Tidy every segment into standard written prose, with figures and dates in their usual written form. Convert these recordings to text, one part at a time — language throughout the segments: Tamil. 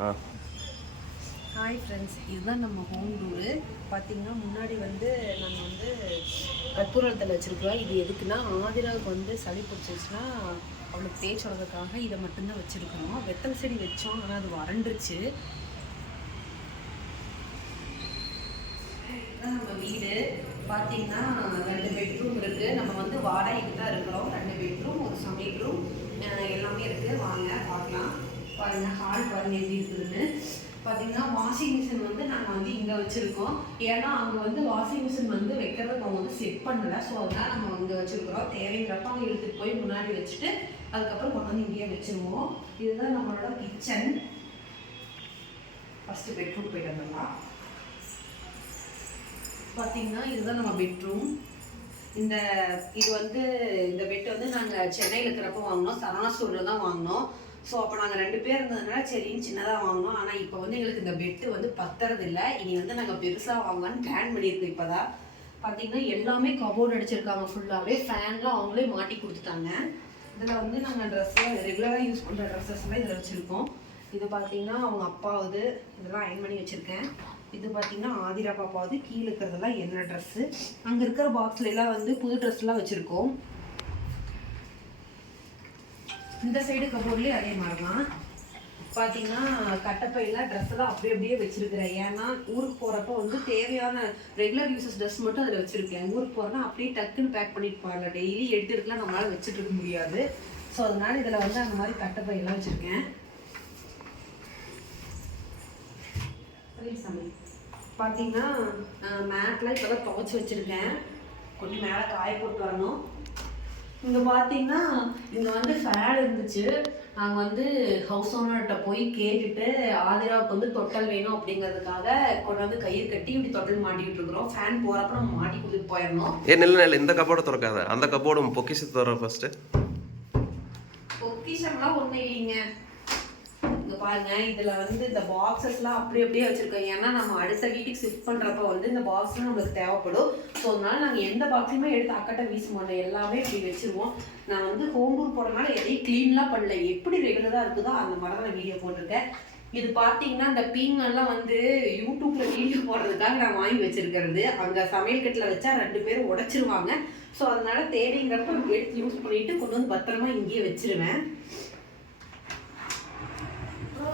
ஹாய் ஃப்ரெண்ட்ஸ், இதுதான் நம்ம ஹோம் டூரு. பார்த்திங்கன்னா முன்னாடி வந்து நாங்கள் வந்து கற்பூரத்தில் வச்சுருக்கோம். இது எதுக்குன்னா ஆதிராவுக்கு வந்து சளி பிடிச்சிருச்சுன்னா அவளுக்கு தேய்ச்சி வளர்றதுக்காக இதை மட்டும்தான் வச்சுருக்கணும். வெத்தலை செடி வச்சோம், ஆனால் அது வறண்டுருச்சு. இதுதான் நம்ம வீடு. பார்த்திங்கன்னா 2 பெட்ரூம் இருக்குது. நம்ம வந்து வாடகைக்கு தான் இருக்கிறோம். 2 பெட்ரூம், ஒரு சமையல் ரூம் எல்லாமே இருக்குது. வாங்க பார்க்கலாம். பாருங்கள், ஹால் பாருங்கள் எப்படி இருக்குதுன்னு. பார்த்தீங்கன்னா வாஷிங் மிஷின் வந்து நாங்கள் வந்து இங்கே வச்சுருக்கோம். ஏன்னா அங்கே வந்து வாஷிங் மிஷின் வந்து வைக்கிறத நம்ம வந்து செட் பண்ணலை. ஸோ அதனால் நம்ம இங்கே வச்சுருக்குறோம். தேவைங்கிறப்ப அங்கே எடுத்துகிட்டு போய் முன்னாடி வச்சுட்டு அதுக்கப்புறம் கொண்டு வந்து இங்கேயே வச்சுருவோம். இதுதான் நம்மளோட கிச்சன். ஃபஸ்ட்டு பெட்ரூம் போய்ட்டு வந்துடலாம். பார்த்தீங்கன்னா இதுதான் நம்ம பெட்ரூம். இது வந்து இந்த பெட் வந்து நாங்கள் சென்னையில் இருக்கிறப்ப வாங்கினோம். சரவணா ஸ்டோரில் தான் வாங்கினோம். ஸோ அப்போ நாங்கள் 2 பேர் இருந்ததுனால சரின்னு சின்னதாக வாங்கினோம். ஆனால் இப்போ வந்து எங்களுக்கு இந்த பெட்டு வந்து பத்துறதில்லை. இனி வந்து நாங்கள் பெருசாக வாங்கலான்னு பிளான் பண்ணியிருக்கோம். இப்போ தான் பார்த்தீங்கன்னா எல்லாமே கபோர்டு அடிச்சிருக்காங்க. ஃபுல்லாகவே ஃபேன்லாம் அவங்களே மாட்டி கொடுத்துட்டாங்க. இதில் வந்து நாங்கள் ட்ரெஸ்ஸில் ரெகுலராக யூஸ் பண்ணுற ட்ரெஸ்ஸஸ்லாம் இதில் வச்சுருக்கோம். இது பார்த்தீங்கன்னா அவங்க அப்பாவது, இதெல்லாம் அயன் பண்ணி வச்சுருக்கேன். இது பார்த்தீங்கன்னா ஆதிரா பாப்பாவது. கீழே இருக்கிறதெல்லாம் என்ன ட்ரெஸ்ஸு. அங்கே இருக்கிற பாக்ஸ்ல எல்லாம் வந்து புது ட்ரெஸ்லாம் வச்சுருக்கோம். இந்த சைடு கபோர்ட்லேயே அதே மாதிரி தான். பார்த்தீங்கன்னா கட்டப்பையில் ட்ரெஸ்ஸெல்லாம் அப்படியே வச்சுருக்கிறேன். ஏன்னா ஊருக்கு போகிறப்ப வந்து தேவையான ரெகுலர் யூசஸ் ட்ரெஸ் மட்டும் அதில் வச்சுருக்கேன். ஊருக்கு போகிறேன்னா அப்படியே டக்குன்னு பேக் பண்ணிட்டு போகல. டெய்லி எடுத்துருக்கலாம் நம்மளால் வச்சுட்டு இருக்க முடியாது. ஸோ அதனால் இதில் வந்து அந்த மாதிரி கட்டப்பையெல்லாம் வச்சுருக்கேன். பார்த்தீங்கன்னா மேட்லாம் இப்போ தான் துவைச்சி வச்சுருக்கேன். கொஞ்சம் மேலே காய போட்டு வரணும். இங்கே பார்த்தீங்கன்னா இங்கே வந்து ஃபேன் இருந்துச்சு. நாங்கள் வந்து ஹவுஸ் ஓனர்கிட்ட போய் கேட்டுட்டு ஆதிராவுக்கு வந்து தொட்டல் வேணும் அப்படிங்கிறதுக்காக கொண்டு வந்து கயிறு கட்டி இப்படி தொட்டல் மாட்டிக்கிட்டு இருக்கிறோம். ஃபேன் போகிறப்ப நம்ம மாட்டி கொடுத்துட்டு போயிடணும். இல்லை இந்த கபோர்டை திறக்காத, அந்த கபோர்டு பொக்கிஷத்தை திற ஃபர்ஸ்ட்டு. பொக்கிஷம்லாம் ஒன்றும் இல்லைங்க. இங்கே பாருங்க, இதில் வந்து இந்த பாக்ஸஸ்லாம் அப்படியே வச்சுருக்கோம். ஏன்னா நம்ம அடுத்த வீட்டுக்கு ஷிஃப்ட் பண்ணுறப்ப வந்து இந்த பாக்ஸ்லாம் நம்மளுக்கு தேவைப்படும். ஸோ அதனால நாங்கள் எந்த பாக்ஸுமே எடுத்து அக்கட்டை வீச மாட்டோம். எல்லாமே இப்படி வச்சுருவோம். நான் வந்து ஹோம் டூர் போடுறதுனால எதையும் க்ளீன்லாம் பண்ணல. எப்படி ரெகுலராக இருக்குதோ அந்த மாதிரி தான் நான் வீடியோ போட்டிருக்கேன். இது பார்த்தீங்கன்னா இந்த பீங்கெல்லாம் வந்து யூடியூப்பில் வீடியோ போடுறதுக்காக நான் வாங்கி வச்சுருக்கிறது. அங்கே சமையல் கட்டில் வச்சா 2 பேரும் உடச்சிருவாங்க. ஸோ அதனால தேவைங்கிறப்ப எடுத்து யூஸ் பண்ணிவிட்டு கொண்டு வந்து பத்திரமா இங்கேயே வச்சுருவேன்.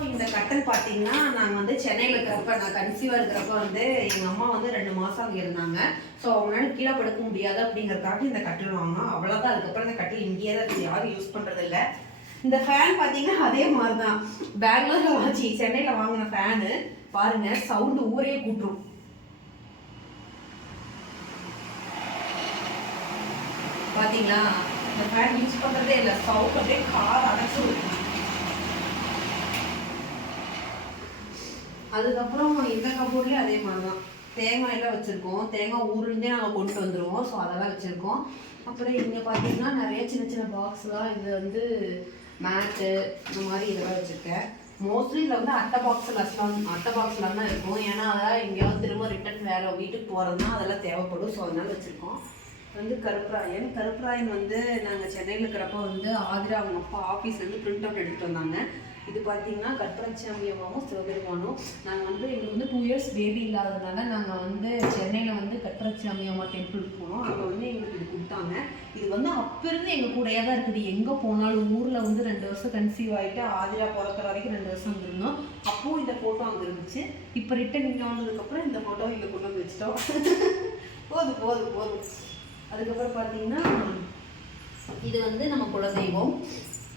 இந்த கட்டல் பார்த்தீங்கன்னா நாங்கள் வந்து சென்னையில் இருக்கிறப்ப, நான் கன்சீவாக இருக்கிறப்ப வந்து எங்கள் அம்மா வந்து 2 மாதம் அங்கே இருந்தாங்க. ஸோ அவங்களால கீழே படுக்க முடியாது அப்படிங்கிறதுக்காக இந்த கட்டில் வாங்கினோம். அவ்வளோதான். அதுக்கப்புறம் இந்த கட்டில் இங்கேயே தான் இருக்குது. யாரும் யூஸ் பண்ணுறதில்ல. இந்த ஃபேன் பார்த்தீங்கன்னா அதே மாதிரி தான். பெங்களூரில் வாங்கி சென்னையில் வாங்கின ஃபேனு பாருங்க, சவுண்டு ஊரே கூட்டுரும். பார்த்தீங்களா, இந்த ஃபேன் யூஸ் பண்ணுறதே இல்லை. சவுண்ட் அப்படியே கார் அடைச்சிடும். அதுக்கப்புறம் இந்த கபோர்ட்லேயும் அதே மாதிரி தான். தேங்காயெல்லாம் வச்சுருக்கோம். தேங்காய் ஊர்லேருந்தே நாங்கள் கொண்டு வந்துடுவோம். ஸோ அதெல்லாம் வச்சுருக்கோம். அப்புறம் இங்கே பார்த்தீங்கன்னா நிறைய சின்ன பாக்ஸ்லாம், இது வந்து மேட்டு இந்த மாதிரி இதெல்லாம் வச்சுருக்கேன். மோஸ்ட்லி இதில் வந்து அட்டை பாக்ஸ்லாம் தான் இருக்கும். ஏன்னா அதெல்லாம் எங்கேயாவது திரும்ப ரிட்டன் வேறு வீட்டுக்கு போகிறதுனா அதெல்லாம் தேவைப்படும். ஸோ அதனால் வச்சுருக்கோம். வந்து கருப்பராயன் வந்து நாங்கள் சென்னையில் இருக்கிறப்ப வந்து ஆதிரா அவங்க அப்பா ஆஃபீஸ்லேருந்து பிரிண்ட் அவுட் எடுத்துகிட்டு வந்தாங்க. இது பார்த்தீங்கன்னா கற்பூரச்சாமி அம்மாவும் சிவபெருமானும். நாங்கள் வந்து எங்களுக்கு வந்து 2 இயர்ஸ் பேபி இல்லாததுனால நாங்கள் வந்து சென்னையில் வந்து கற்பூரச்சாமி அம்மா டெம்பிளுக்கு போனோம். அங்கே வந்து எங்களுக்கு இது கொடுத்தாங்க. இது வந்து அப்போ இருந்து எங்கள் கூடயே தான் இருக்குது. எங்கே போனாலும் ஊரில் வந்து 2 வருஷம் கன்சீவ் ஆகிட்டு ஆதிரா பிறக்கிற வரைக்கும் 2 வருஷம் இருந்திருந்தோம். அப்போது இந்த ஃபோட்டோ அங்கே இருந்துச்சு. இப்போ ரிட்டன் இங்கே வந்ததுக்கப்புறம் இந்த ஃபோட்டோ இங்கே கொண்டு வந்து வச்சுட்டோம். போதும். அதுக்கப்புறம் பார்த்தீங்கன்னா இது வந்து நம்ம குலதெய்வம்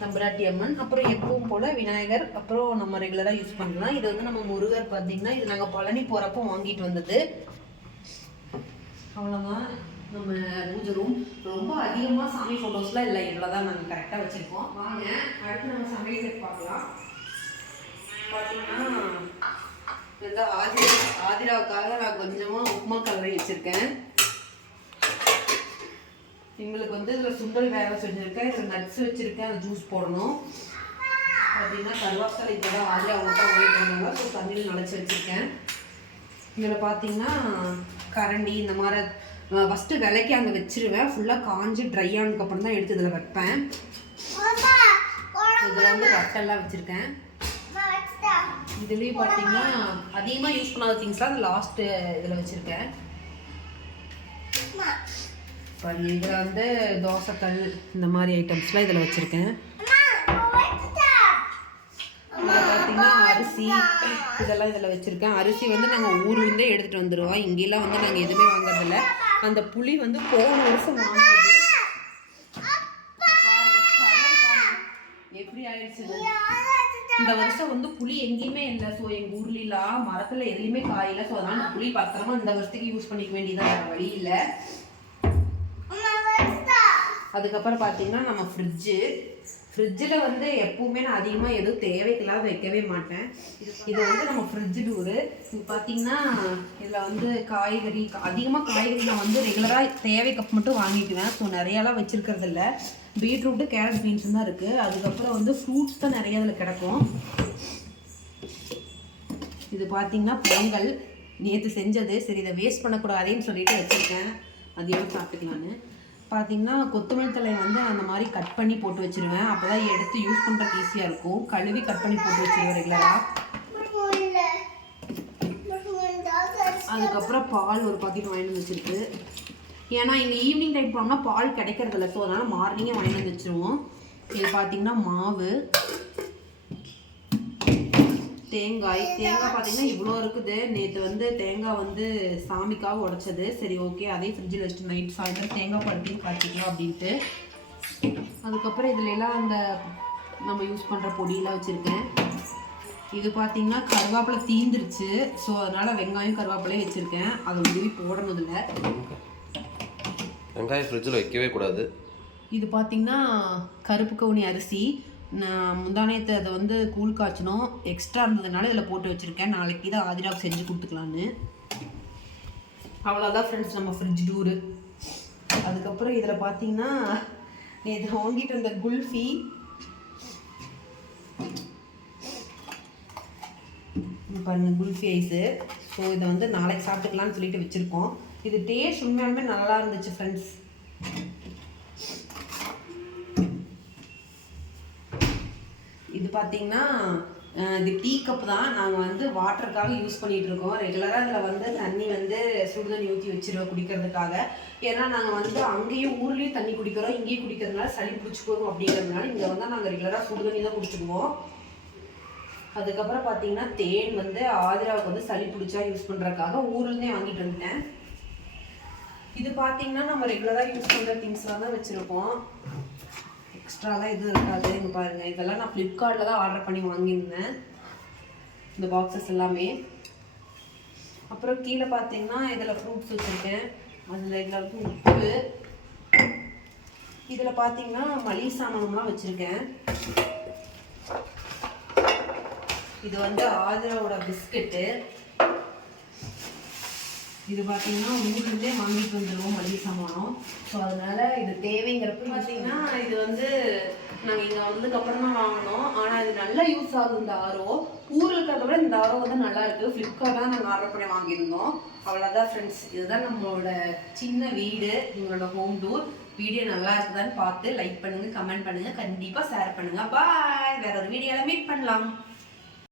நம்பராட்டி அம்மன். அப்புறம் எப்பவும் போல் விநாயகர். அப்புறம் நம்ம ரெகுலராக யூஸ் பண்ணலாம். இது வந்து நம்ம முருகர். பார்த்தீங்கன்னா இது நாங்கள் பழனி போகிறப்போ வாங்கிட்டு வந்தது. அவ்வளோதான் நம்ம பூஜை ரூம். ரொம்ப அதிகமாக சாமி ஃபோட்டோஸ்லாம் இல்லை. இவ்வளோ தான் நாங்கள் கரெக்டாக வச்சுருக்கோம். வாங்க அடுத்து நம்ம சமையல் செட் பார்க்கலாம். பார்த்தீங்கன்னா இந்த ஆதிராவுக்காக நான் கொஞ்சமாக உப்புமா கலரி வச்சுருக்கேன். எங்களுக்கு வந்து இதில் சுண்டல் வேக செஞ்சுருக்கேன். இதில் நட்ஸ் வச்சுருக்கேன். அது ஜூஸ் போடணும். பார்த்தீங்கன்னா கருவாப்பலை இப்போ தான் ஆதிரா அவங்கள்ட்ட வாங்கிட்டு வந்தாங்க. ஸோ தண்ணியில் நனைச்சி வச்சுருக்கேன். இதில் பார்த்தீங்கன்னா கரண்டி இந்த மாதிரி ஃபஸ்ட்டு விலைக்கு அங்கே வச்சுருவேன். ஃபுல்லாக காஞ்சி ட்ரை ஆனதுக்கப்புறம் தான் எடுத்து இதில் வைப்பேன். இதில் வந்து வட்டெல்லாம் வச்சுருக்கேன். இது இதுலேயும் பார்த்தீங்கன்னா அதிகமாக யூஸ் பண்ணாத திங்ஸ்லாம் அந்த லாஸ்ட்டு இதில் வச்சுருக்கேன். பாருங்க இதில் வந்து தோசைக்கல் இந்த மாதிரி ஐட்டம்ஸ்லாம் இதில் வச்சுருக்கேன். பார்த்தீங்கன்னா அரிசி இதெல்லாம் இதில் வச்சுருக்கேன். அரிசி வந்து நாங்கள் ஊர்லேருந்தே எடுத்துகிட்டு வந்துடுவோம். இங்கெல்லாம் வந்து நாங்கள் எதுவுமே வாங்குறதில்ல. அந்த புளி வந்து போன வருஷம் வாங்குறது எப்படி ஆயிடுச்சு. இந்த வருஷம் வந்து புளி எங்கேயுமே இல்லை. ஸோ எங்கள் ஊர்லாம் மரத்தில் எதுலேயுமே காயில. ஸோ அதனால் புளி பத்திரமா இந்த வருஷத்துக்கு யூஸ் பண்ணிக்க வேண்டியதான், வழி இல்லை. அதுக்கப்புறம் பார்த்தீங்கன்னா நம்ம ஃப்ரிட்ஜில் வந்து எப்பவுமே நான் அதிகமாக எதுவும் தேவைக்கெல்லாம் வைக்கவே மாட்டேன். இது வந்து நம்ம ஃப்ரிட்ஜ் டூரு. இது பார்த்தீங்கன்னா இதில் வந்து காய்கறி அதிகமாக காய்கறி நான் வந்து ரெகுலராக தேவைக்கு மட்டும் வாங்கிக்குவேன். ஸோ நிறையாலாம் வச்சுருக்கிறது இல்லை. பீட்ரூட்டு கேரட் பீன்ஸும் தான் இருக்குது. அதுக்கப்புறம் வந்து ஃப்ரூட்ஸ் தான் நிறைய இதில் கிடக்கும். இது பார்த்தீங்கன்னா பொங்கல் நேற்று செஞ்சது. சரி இதை வேஸ்ட் பண்ணக்கூடாதுன்னு சொல்லிட்டு வச்சுருக்கேன். அதையும் சாப்பிட்டுக்கலான்னு. பார்த்தீங்கன்னா கொத்தமல்லி தழை வந்து அந்த மாதிரி கட் பண்ணி போட்டு வச்சுருவேன். அப்போ தான் எடுத்து யூஸ் பண்ணுறதுக்கு ஈஸியாக இருக்கும். கழுவி கட் பண்ணி போட்டு வச்சுருவேன் ரெகுலராக. அதுக்கப்புறம் பால் ஒரு பாக்கெட் வாங்கிட்டு வச்சுருக்கு. ஏன்னா இங்கே ஈவினிங் டைம் போனோம்னா பால் கிடைக்கிறதில்ல. ஸோ அதனால் மார்னிங்கே வாங்கிட்டு வந்து வச்சுருவோம். இது பார்த்தீங்கன்னா மாவு, தேங்காய் பார்த்தீங்கன்னா இவ்வளோ இருக்குது. நேற்று வந்து தேங்காய் வந்து சாமிக்காக உடைச்சது. சரி ஓகே அதே ஃப்ரிட்ஜில் வச்சுட்டு நைட் சாயந்தரம் தேங்காய் பழத்தையும் காய்ச்சிக்கலாம் அப்படின்ட்டு. அதுக்கப்புறம் இதில் எல்லாம் அந்த நம்ம யூஸ் பண்ணுற பொடியெல்லாம் வச்சுருக்கேன். இது பார்த்தீங்கன்னா கருவேப்பிலை தீந்துருச்சு. ஸோ அதனால் வெங்காயம் கருவேப்பிலையும் வச்சுருக்கேன். அதை உதவி போடணும் இல்லை. வெங்காயம் ஃப்ரிட்ஜில் வைக்கவே கூடாது. இது பார்த்தீங்கன்னா கருப்பு கவுனி அரிசி. நான் முந்தானயத்தை அதை வந்து கூழ் காய்ச்சணும். எக்ஸ்ட்ரா இருந்ததுனால இதில் போட்டு வச்சுருக்கேன். நாளைக்கு இதை ஆதிராவுக்கு செஞ்சு கொடுத்துக்கலான்னு. அவ்வளோதான் ஃப்ரெண்ட்ஸ் நம்ம ஃப்ரிட்ஜ் டூரு. அதுக்கப்புறம் இதில் பார்த்தீங்கன்னா நேற்று வாங்கிட்டு இருந்த குல்ஃபி. பாருங்க குல்ஃபி ஐஸு. ஸோ இதை வந்து நாளைக்கு சாப்பிட்டுக்கலான்னு சொல்லிட்டு வச்சுருக்கோம். இது டேஸ்ட் உண்மையாலுமே நல்லா இருந்துச்சு ஃப்ரெண்ட்ஸ். இது பார்த்தீங்கன்னா இது டீ கப் தான். நாங்கள் வந்து வாட்டருக்காக யூஸ் பண்ணிகிட்டு இருக்கோம். ரெகுலராக இதில் வந்து தண்ணி வந்து சுடுதண்ணி ஊற்றி வச்சுருவோம் குடிக்கிறதுக்காக. ஏன்னா நாங்கள் வந்து அங்கேயும் ஊர்லேயும் தண்ணி குடிக்கிறோம், இங்கேயும் குடிக்கிறதுனால சளி பிடிச்சிக்கணும் அப்படிங்கிறதுனால இங்கே வந்து நாங்கள் ரெகுலராக சுடுதண்ணி தான் குடிச்சுக்குவோம். அதுக்கப்புறம் பார்த்தீங்கன்னா தேன் வந்து ஆதிராவுக்கு வந்து சளி பிடிச்சா யூஸ் பண்ணுறதுக்காக ஊர்லேருந்தே வாங்கிட்டு வந்துட்டேன். இது பார்த்தீங்கன்னா நம்ம ரெகுலராக யூஸ் பண்ணுற திங்ஸ்லாம் தான் வச்சுருக்கோம். எக்ஸ்ட்ராலாம் எதுவும் இருக்காது. இங்கே பாருங்கள் இதெல்லாம் நான் ஃப்ளிப்கார்ட்டில் தான் ஆர்டர் பண்ணி வாங்கியிருந்தேன் இந்த பாக்ஸஸ் எல்லாமே. அப்புறம் கீழே பார்த்தீங்கன்னா இதில் ஃப்ரூட்ஸ் வச்சுருக்கேன். அதில் இதில் வந்து உப்பு. இதில் பார்த்தீங்கன்னா மளிகை சாமான்லாம் வச்சுருக்கேன். இது வந்து ஆதிராவோட பிஸ்கட்டு. இது பார்த்தீங்கன்னா ஊர்லேருந்தே வாங்கிட்டு வந்துடுவோம் மளிகை சாமானம். ஸோ அதனால் இது தேவைங்கிறப்ப பார்த்தீங்கன்னா இது வந்து நாங்கள் இங்கே வந்ததுக்கப்புறம் தான் வாங்கினோம். ஆனால் இது நல்லா யூஸ் ஆகுது இந்த ஆரோ. ஊரில் இருக்கிறத விட இந்த ஆரோ வந்து நல்லா இருக்குது. ஃப்ளிப்கார்ட் தான் நாங்கள் ஆர்டர் பண்ணி வாங்கியிருந்தோம். அவ்வளோதான் ஃப்ரெண்ட்ஸ். இதுதான் நம்மளோட சின்ன வீடு, எங்களோட ஹோம் டூர். வீடியோ நல்லா இருக்குதான்னு பார்த்து லைக் பண்ணுங்கள், கமெண்ட் பண்ணுங்கள், கண்டிப்பாக ஷேர் பண்ணுங்கள். பாய். வேற ஒரு வீடியோவில் மீட் பண்ணலாம்.